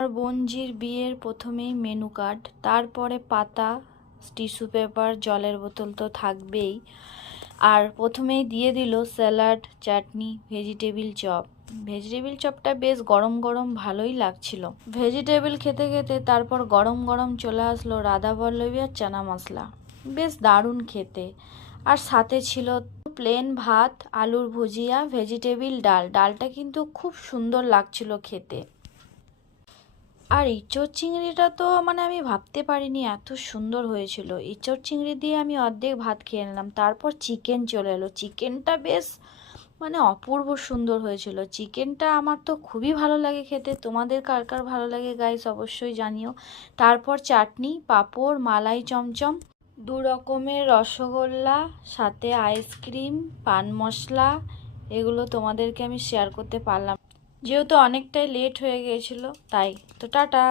আমার বোনঝির বিয়ের প্রথমেই মেনু কার্ড, তারপরে পাতা, টিস্যু পেপার, জলের বোতল তো থাকবেই। আর প্রথমেই দিয়ে দিল স্যালাড, চাটনি, ভেজিটেবিল চপ। ভেজিটেবিল চপটা বেশ গরম গরম ভালোই লাগছিল। ভেজিটেবিল খেতে খেতে তারপর গরম গরম চলে আসলো রাধাবল্লভী আর চানা মশলা, বেশ দারুণ খেতে। আর সাথে ছিল প্লেন ভাত, আলুর ভুজিয়া, ভেজিটেবিল ডাল। ডালটা কিন্তু খুব সুন্দর লাগছিল খেতে। আর ইঁচড় চিংড়িটা তো আমি ভাবতে পারিনি এত সুন্দর হয়েছিল। ইঁচড় চিংড়ি দিয়ে আমি অর্ধেক ভাত খেয়ে নিলাম। তারপর চিকেন চলে এলো। চিকেনটা বেশ অপূর্ব সুন্দর হয়েছিল। চিকেনটা আমার তো খুবই ভালো লাগে খেতে। তোমাদের কার কার ভালো লাগে গাইস অবশ্যই জানিও। তারপর চাটনি, পাঁপড়, মালাই চমচম, 2 রকমের রসগোল্লা, সাথে আইসক্রিম, পান মশলা। এগুলো তোমাদেরকে আমি শেয়ার করতে পারলাম যেহেতু অনেকটাই লেট হয়ে গিয়েছিল, তাই তো টাটা।